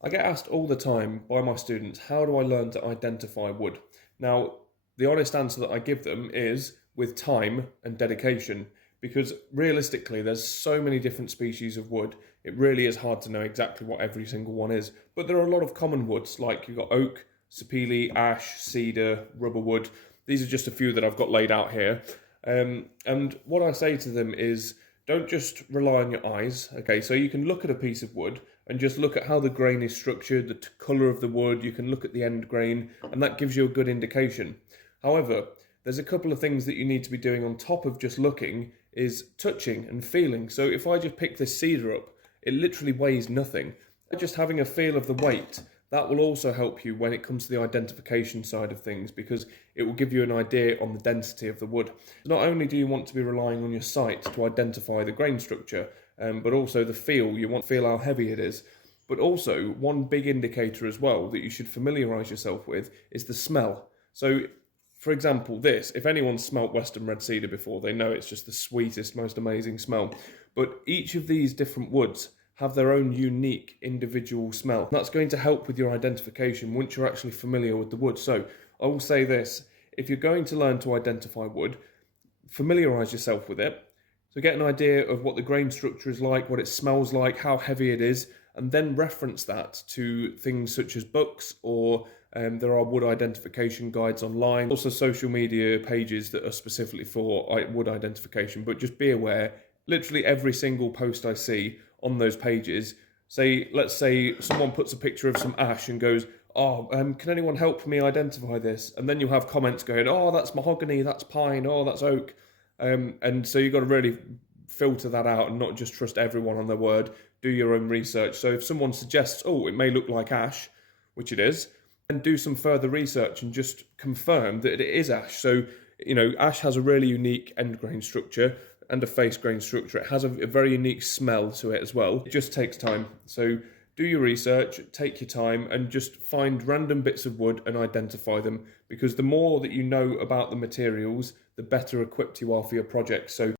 I get asked all the time by my students, how do I learn to identify wood? Now, the honest answer that I give them is with time and dedication, because realistically, there's so many different species of wood, it really is hard to know exactly what every single one is. But there are a lot of common woods, like you've got oak, sapele, ash, cedar, rubber wood. These are just a few that I've got laid out here. And what I say to them is, don't just rely on your eyes. Okay, so you can look at a piece of wood and just look at how the grain is structured, the colour of the wood, you can look at the end grain, and that gives you a good indication. However, there's a couple of things that you need to be doing on top of just looking is touching and feeling. So if I just pick this cedar up, it literally weighs nothing. Just having a feel of the weight, that will also help you when it comes to the identification side of things, because it will give you an idea on the density of the wood. Not only do you want to be relying on your sight to identify the grain structure, but also the feel. You want to feel how heavy it is. But also, one big indicator as well that you should familiarise yourself with is the smell. So, for example, this, if anyone's smelt Western Red Cedar before, they know it's just the sweetest, most amazing smell. But each of these different woods have their own unique individual smell. That's going to help with your identification once you're actually familiar with the wood. So I will say this, if you're going to learn to identify wood, familiarise yourself with it. So get an idea of what the grain structure is like, what it smells like, how heavy it is, and then reference that to things such as books or there are wood identification guides online, also social media pages that are specifically for wood identification. But just be aware, literally every single post I see on those pages, let's say someone puts a picture of some ash and goes, can anyone help me identify this? And then you'll have comments going, oh, that's mahogany, that's pine, oh, that's oak. And so you've got to really filter that out and not just trust everyone on their word. Do your own research. So if someone suggests, oh, it may look like ash, which it is, then do some further research and just confirm that it is ash. So, ash has a really unique end grain structure and a face grain structure. It has a very unique smell to it as well. It just takes time. So do your research, take your time, and just find random bits of wood and identify them, because the more that you know about the materials, the better equipped you are for your project. So